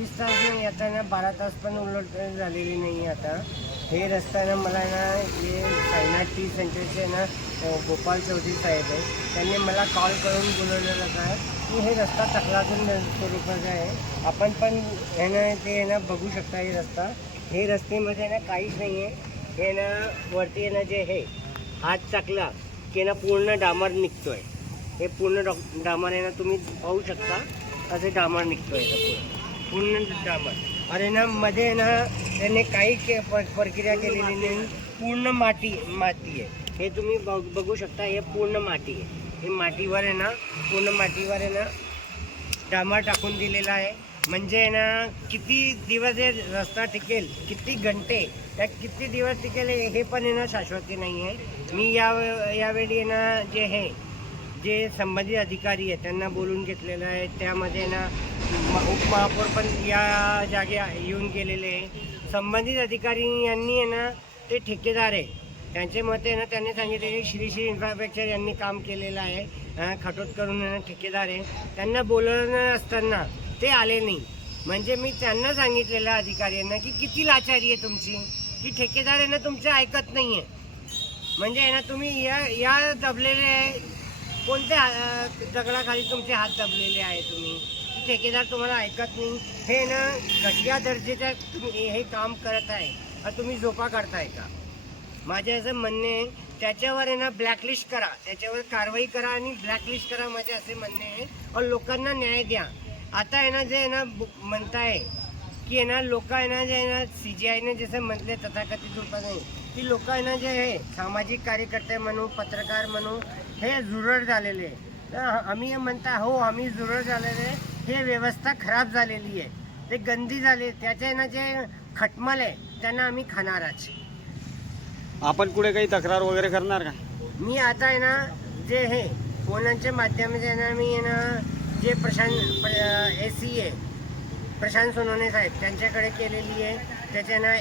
24 तास नाही, आता ना 12 तास पण उलट झालेली नाही. आता हे रस्ता ना मला ना हे साईनाथ टी सेंटरचे ना गोपाल चौधरी साहेब आहे, त्यांनी मला कॉल करून बोलवलेलं काय की हे रस्ता तकलातून स्वरूपाचा आहे. आपण पण हे ना ते ना बघू शकता. हे रस्ता, हे रस्त्यामध्ये ना काहीच नाही आहे. हे ना वरती आहे ना जे हे हात टाकला की ना पूर्ण डांबर निघतोय. हे पूर्ण डांबर आहे ना, तुम्ही पाहू शकता असे डांबर निघतोय पूर्ण डांबर. अरे ना मध्ये ना त्याने काही प्रक्रिया केलेली नाही, पूर्ण माती आहे. हे तुम्ही बघू शकता, हे पूर्ण माती आहे. हे मातीवर आहे ना, पूर्ण मातीवर आहे ना डांबर टाकून दिलेला आहे. म्हणजे ना किती दिवस हे रस्ता टिकेल, किती घंटे, त्या किती दिवस टिकेल हे पण आहे ना शाश्वती नाही आहे. मी यावेळी ना जे संबंधित अधिकारी आहेत त्यांना बोलून घेतलेलं आहे. त्यामध्ये ना उपमहापौर पण या जागे येऊन गेलेले आहे. संबंधित अधिकारी यांनी आहे ना, ते ठेकेदार आहे, त्यांचे मत आहे ना, त्यांनी सांगितले की श्री इन्फ्रास्ट्रक्चर यांनी काम केलेलं आहे. खटोत करून ठेकेदार आहे, त्यांना बोलवणं असताना ते आले नाही. म्हणजे मी त्यांना सांगितलेलं अधिकाऱ्यांना की किती लाचारी आहे तुमची, की ठेकेदार आहे ना तुमचं ऐकत नाही आहे. म्हणजे आहे ना तुम्ही या दबलेले कोणत्या दगडाखाली तुमचे हात दबलेले आहे तुम्ही, की ठेकेदार तुम्हाला ऐकत नाही. हे ना घटिया दर्जाचं तुम्ही हे काम करत आहे, तुम्ही झोपा करताय का? माझे असं म्हणणे आहे, त्याच्यावर आहे ना ब्लॅकलिस्ट करा, त्याच्यावर कारवाई करा आणि ब्लॅकलिस्ट करा, माझे असे म्हणणे आहे. और लोकांना न्याय द्या. आता आहे ना जे आहे ना म्हणताय की आहे ना लोक आहे ना जे आहे ना CGIने जसं म्हटले तथाकथित रूपाने की लोक आहे ना जे आहे सामाजिक कार्यकर्ते म्हणून, पत्रकार म्हणून हे जुरळ झालेले. तर आम्ही म्हणता हो, आम्ही जुरळ झालेले. हे व्यवस्था खराब झालेली आहे, ते गंदी झाले. त्याचे ना जे खटमल आहे त्यांना आम्ही खाणारच. आपण पुढे काही तक्रार वगैरे करणार का? मी आता आहे ना जे हे फोनांच्या माध्यमाचे ना मी आहे ना जे AC आहे प्रशांत सोनवणे साहेब त्यांच्याकडे केलेली आहे, त्याच्या ना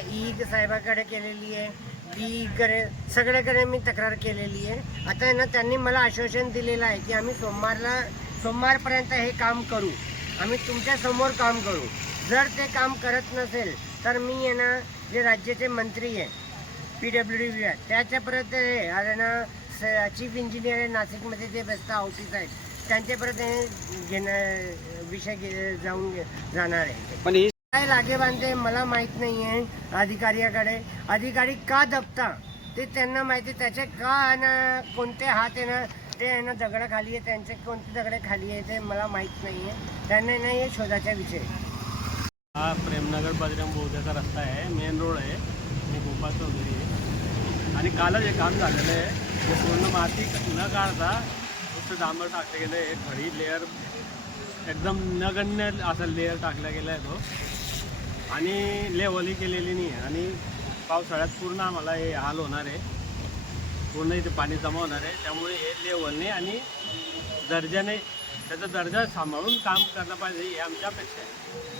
साहेबाकडे केलेली आहे, कडे सगळ्याकडे मी तक्रार केलेली आहे. आता आहे ना त्यांनी मला आश्वासन दिलेलं आहे की आम्ही सोमवारपर्यंत हे काम करू, आम्ही तुमच्या समोर काम करू. जर ते काम करत नसेल तर मी आहे ना जे राज्याचे मंत्री आहे PWD विभाग त्याच्यापर्यंत आहे ना चीफ इंजिनियर आहे नाशिकमध्ये जे बसता ऑफिस आहेत त्यांच्यापर्यंत विषय जाणार आहे. पण ही काय लागे बांधते मला माहीत नाही आहे. अधिकारी का दबता ते त्यांना माहिती. त्याचे का ना कोणते हात आहे ना ते आहे ना दगडाखाली आहे, त्यांचे कोणते दगडे खाली आहे ते मला माहीत नाही आहे. त्यांना नाही आहे शोधाचा विषय. हा प्रेमनगर बजरंग बौद्धाचा रस्ता आहे, मेन रोड आहे आणि गोपाल चौधरी आहे. आणि कालच हे काम झालेलं आहे. ते पूर्ण माती न काढता फक्त डांबर टाकलं गेलं आहे. खडी लेअर एकदम नगण्य असा लेअर टाकला गेला आहे तो, आणि लेवलही केलेली नाही आहे. आणि पावसाळ्यात पूर्ण आम्हाला हे हाल होणार आहे, पूर्ण इथे पाणी जमा होणार आहे. त्यामुळे हे लेवलने आणि दर्जाने त्याचा दर्जा सांभाळून काम करणं पाहिजे ही आमची अपेक्षा आहे.